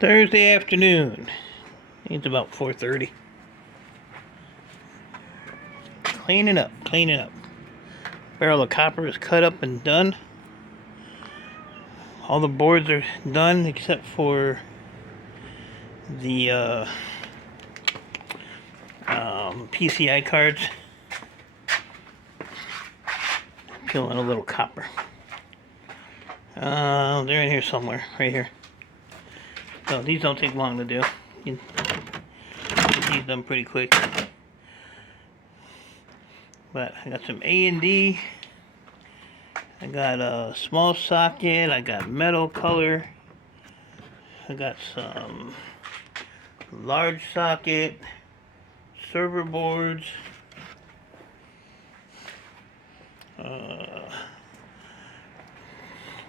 Thursday afternoon. It's about 4:30. Cleaning up, cleaning up. Barrel of copper is cut up and done. All the boards are done except for the PCI cards. Peeling a little copper. They're in here somewhere, right here. So these don't take long to do. You can get these done pretty quick. But I got some A&D. I got a small socket. I got metal color. I got some large socket, server boards.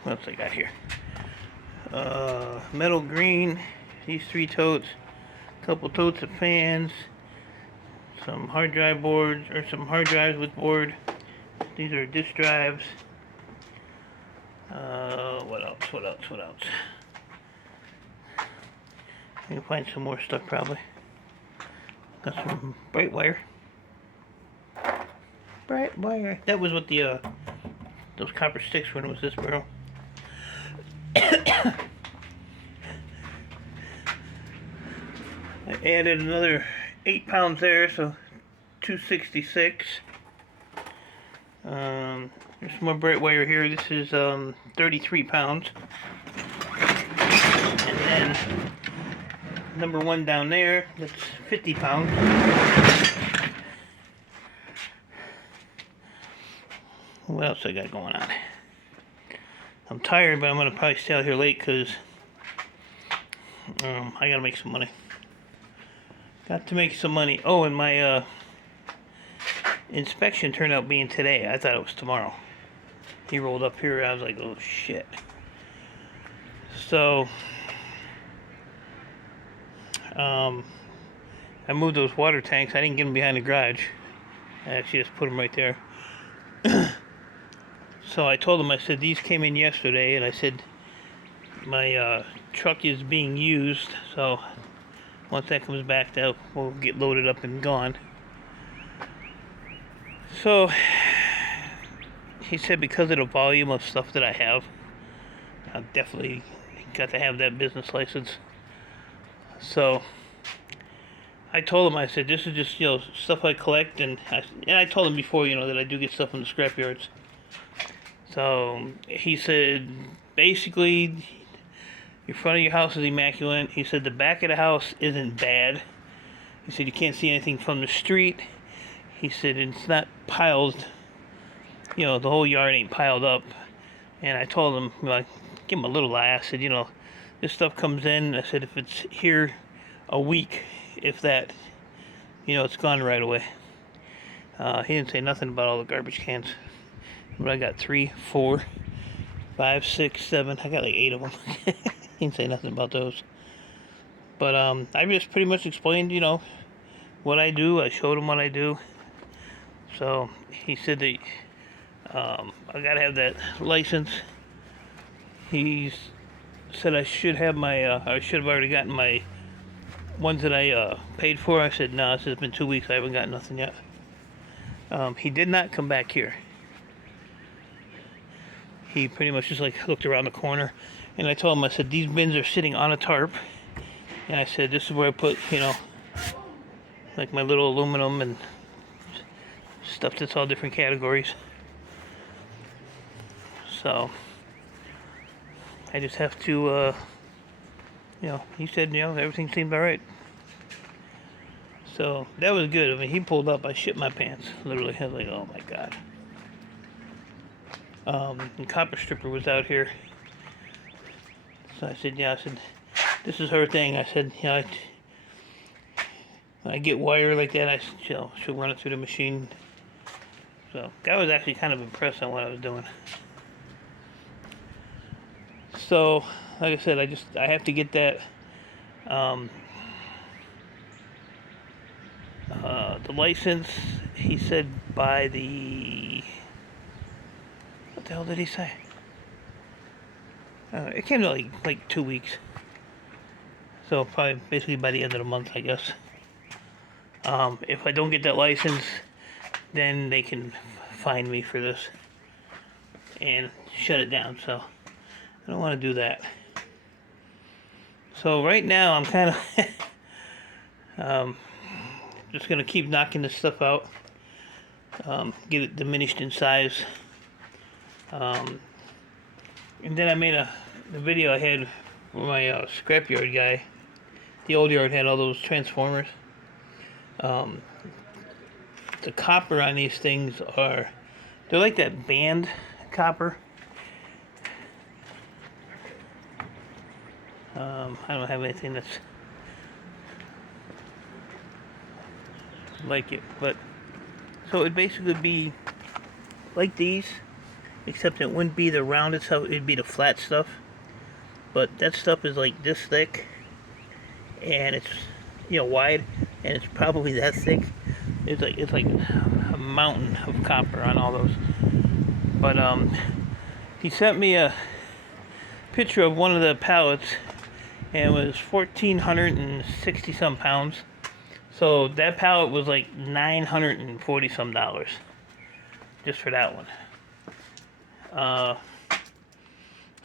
What else I got here? Metal green. These 3 totes. Couple totes of fans. Some hard drive boards, or some hard drives with board. These are disk drives. What else? I can find some more stuff probably. Got some bright wire. Bright wire. That was what the those copper sticks when it was this barrel. I added another 8 pounds there, so 266. There's some more bright wire here. This is 33 pounds. And then number 1 down there, that's 50 pounds. What else I got going on? I'm tired, but I'm going to probably stay out here late because I got to make some money. Got to make some money. Oh, and my inspection turned out being today. I thought it was tomorrow. He rolled up here. I was like, oh, shit. So, I moved those water tanks. I didn't get them behind the garage. I actually just put them right there. So I told him, I said, these came in yesterday, and I said, my truck is being used, so once that comes back, that will get loaded up and gone. So he said because of the volume of stuff that I have, I've definitely got to have that business license. So I told him, I said, this is just, stuff I collect, and I told him before, that I do get stuff from the scrap yards. So he said, basically, the front of your house is immaculate. He said the back of the house isn't bad. He said you can't see anything from the street. He said it's not piled, the whole yard ain't piled up. And I told him, give him a little lie. I said, this stuff comes in. I said, if it's here a week, if that, it's gone right away. He didn't say nothing about all the garbage cans. But I got 3, 4, 5, 6, 7. I got like 8 of them. He didn't say nothing about those. But I just pretty much explained, what I do. I showed him what I do. So he said that I gotta have that license. He said I should have I should have already gotten my ones that I paid for. I said, no, it's been 2 weeks. I haven't got nothing yet. He did not come back here. He pretty much just looked around the corner, and I told him, I said, these bins are sitting on a tarp, and I said, this is where I put, like my little aluminum and stuff that's all different categories. So I just have to, he said, everything seemed all right. So that was good. I mean, he pulled up, I shit my pants, literally. I was like, oh my God. And Copper Stripper was out here. So I said, this is her thing. I said, when I get wire like that, she'll run it through the machine. So I was actually kind of impressed on what I was doing. So, like I said, I have to get that, the license. He said by the, what the hell did he say? It came to like 2 weeks. So probably basically by the end of the month, I guess. If I don't get that license, then they can fine me for this and shut it down. So I don't want to do that. So right now I'm kind of just gonna keep knocking this stuff out, get it diminished in size, and then I made the video I had with my scrapyard guy. The old yard had all those transformers. The copper on these things they're like that band copper. I don't have anything that's like it, but so it'd basically be like these, except it wouldn't be the rounded stuff, it'd be the flat stuff. But that stuff is like this thick, and it's, you know, wide, and it's probably that thick. It's like a mountain of copper on all those. But he sent me a picture of one of the pallets, and it was 1,460 some pounds. So that pallet was like $940 some just for that one.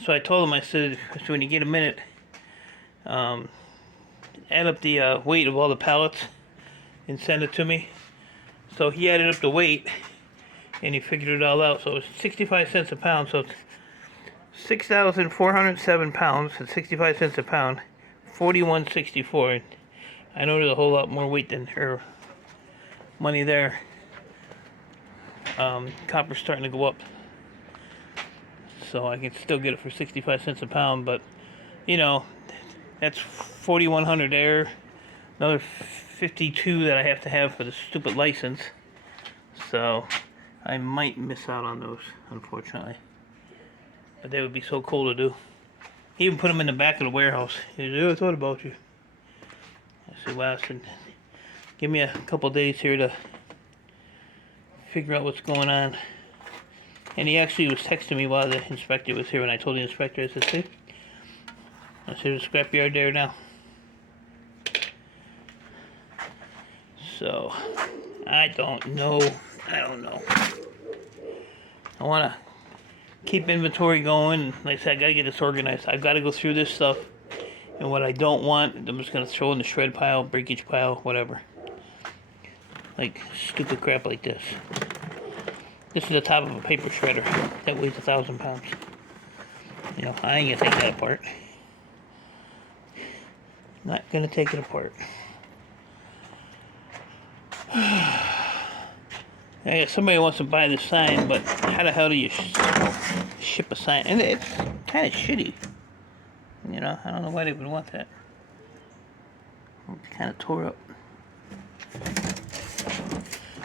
So I told him, I said, so when you get a minute, add up the weight of all the pallets and send it to me. So he added up the weight and he figured it all out. So it's 65 cents a pound. So it's 6,407 pounds at 65 cents a pound, 41.64. I know there's a whole lot more weight than her money there. Copper's starting to go up, so I can still get it for 65 cents a pound, but you know, that's 4,100 there, another 52 that I have to have for the stupid license, so I might miss out on those, unfortunately. But they would be so cool to do. He even put them in the back of the warehouse. He said, "Oh, I thought about you." I said, "Well, I said, give me a couple days here to figure out what's going on." And he actually was texting me while the inspector was here, and I told the inspector, I said, "See, I said, there's a scrapyard there now." So, I don't know. I want to keep inventory going. Like I said, I got to get this organized. I've got to go through this stuff. And what I don't want, I'm just going to throw in the shred pile, breakage pile, whatever. Like stupid crap like this. This is the top of a paper shredder that weighs 1,000 pounds. You know, I ain't gonna take that apart. Not gonna take it apart. I guess somebody wants to buy this sign, but how the hell do you ship a sign? And it's kind of shitty. You know, I don't know why they would want that. It's kind of tore up.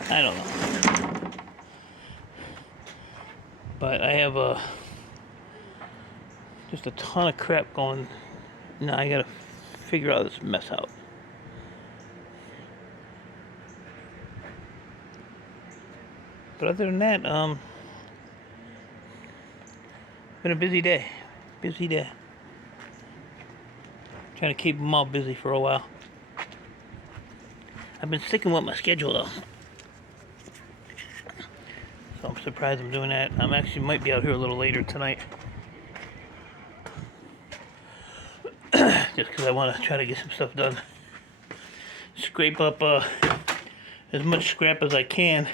I don't know. But I have just a ton of crap going. Now I gotta figure out this mess out. But other than that, been a busy day. Trying to keep them all busy for a while. I've been sticking with my schedule though. So I'm surprised I'm doing that. I'm actually might be out here a little later tonight. Just because I want to try to get some stuff done. Scrape up as much scrap as I can.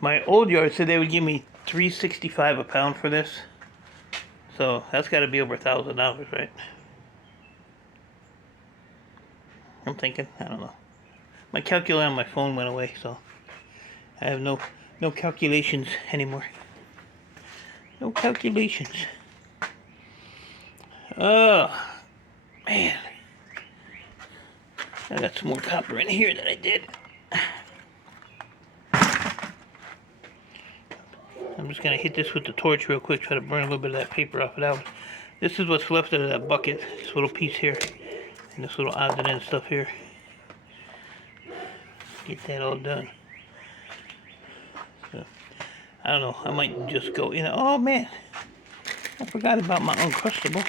My old yard said they would give me $3.65 a pound for this. So that's got to be over $1,000, right? I'm thinking. I don't know. My calculator on my phone went away, so I have no calculations anymore. No calculations. Oh, man. I got some more copper in here that I did. I'm just going to hit this with the torch real quick, try to burn a little bit of that paper off of that one. This is what's left out of that bucket, this little piece here, and this little odds and ends stuff here. Get that all done. So, I don't know, I might just go, you know, oh man, I forgot about my Uncrustable.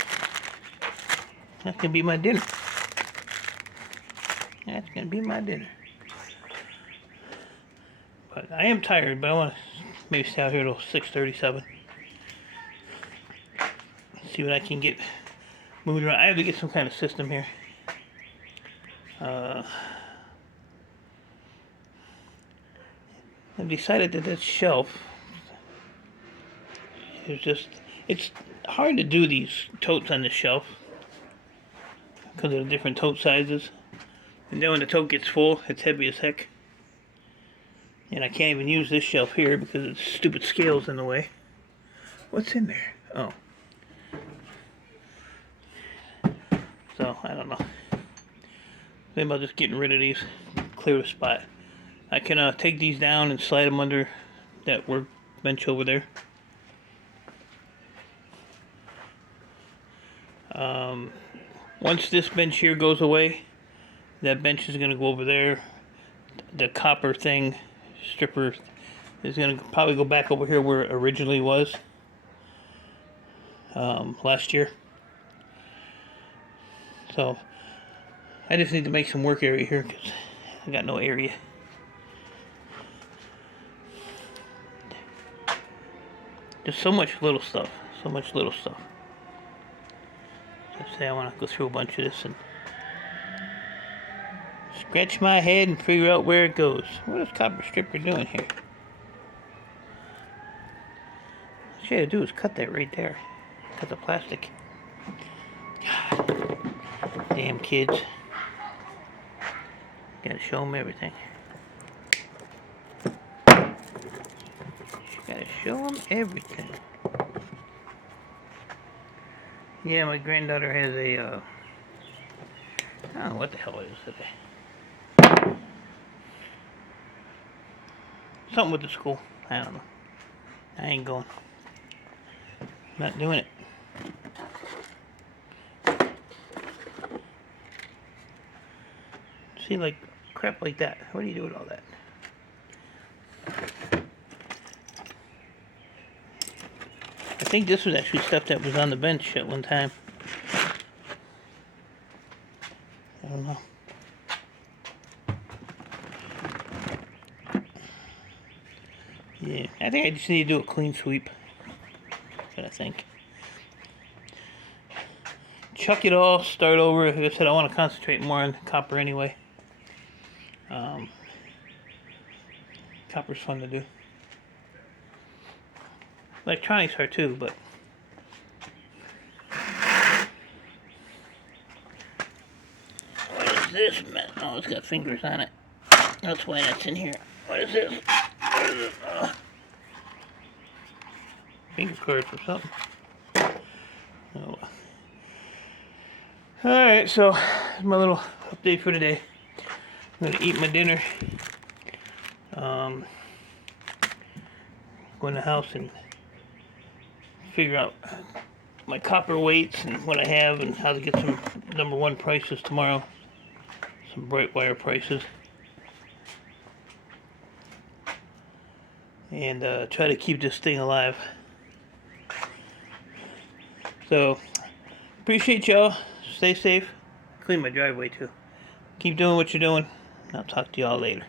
That can be my dinner. That's gonna be my dinner. But I am tired, but I want to maybe stay out here till 6:37. See what I can get moving around. I have to get some kind of system here. I've decided that this shelf is just, it's hard to do these totes on this shelf because of the different tote sizes. And then when the tote gets full, it's heavy as heck. And I can't even use this shelf here because it's stupid scales in the way. What's in there? Oh. So, I don't know. Think about just getting rid of these, clear the spot. I can take these down and slide them under that workbench over there. Once this bench here goes away, that bench is going to go over there. The copper thing, stripper, is going to probably go back over here where it originally was last year. So I just need to make some work area here because I got no area. Just so much little stuff. So much little stuff. Let's say I want to go through a bunch of this and scratch my head and figure out where it goes. What is copper stripper doing here? What you gotta do is cut that right there. Cut the plastic. God. Damn kids. Gotta show them everything. Gotta show them everything. Yeah, my granddaughter has a, I don't know what the hell it is today. Something with the school. I don't know. I ain't going. Not doing it. See, like, crap like that. What do you do with all that? I think this was actually stuff that was on the bench at one time. I don't know. Yeah, I think I just need to do a clean sweep. That's what I think. Chuck it all, start over. Like I said, I want to concentrate more on copper anyway. Copper's fun to do. Electronics are too, but what is this, man? Oh, it's got fingers on it. That's why that's in here. What is this? What is this? Finger cord for something. Oh. Alright, so my little update for today. I'm gonna eat my dinner. Go in the house and figure out my copper weights and what I have and how to get some #1 prices tomorrow. Some bright wire prices. And try to keep this thing alive. So, appreciate y'all. Stay safe. Clean my driveway too. Keep doing what you're doing. I'll talk to y'all later.